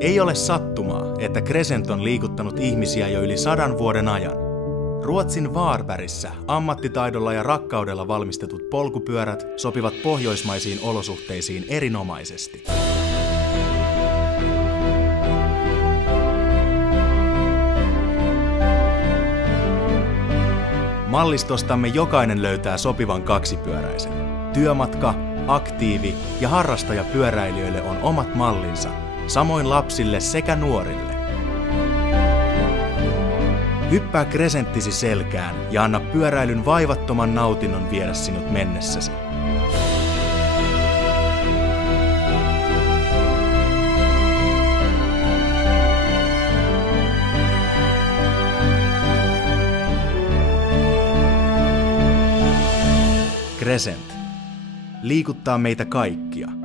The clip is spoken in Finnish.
Ei ole sattumaa, että Crescent on liikuttanut ihmisiä jo yli 100 vuoden ajan. Ruotsin Varbergissä ammattitaidolla ja rakkaudella valmistetut polkupyörät sopivat pohjoismaisiin olosuhteisiin erinomaisesti. Mallistostamme jokainen löytää sopivan kaksipyöräisen. Työmatka, aktiivi- ja harrastajapyöräilijöille on omat mallinsa, samoin lapsille sekä nuorille. Hyppää Crescenttisi selkään ja anna pyöräilyn vaivattoman nautinnon viedä sinut mennessäsi. Crescent liikuttaa meitä kaikkia.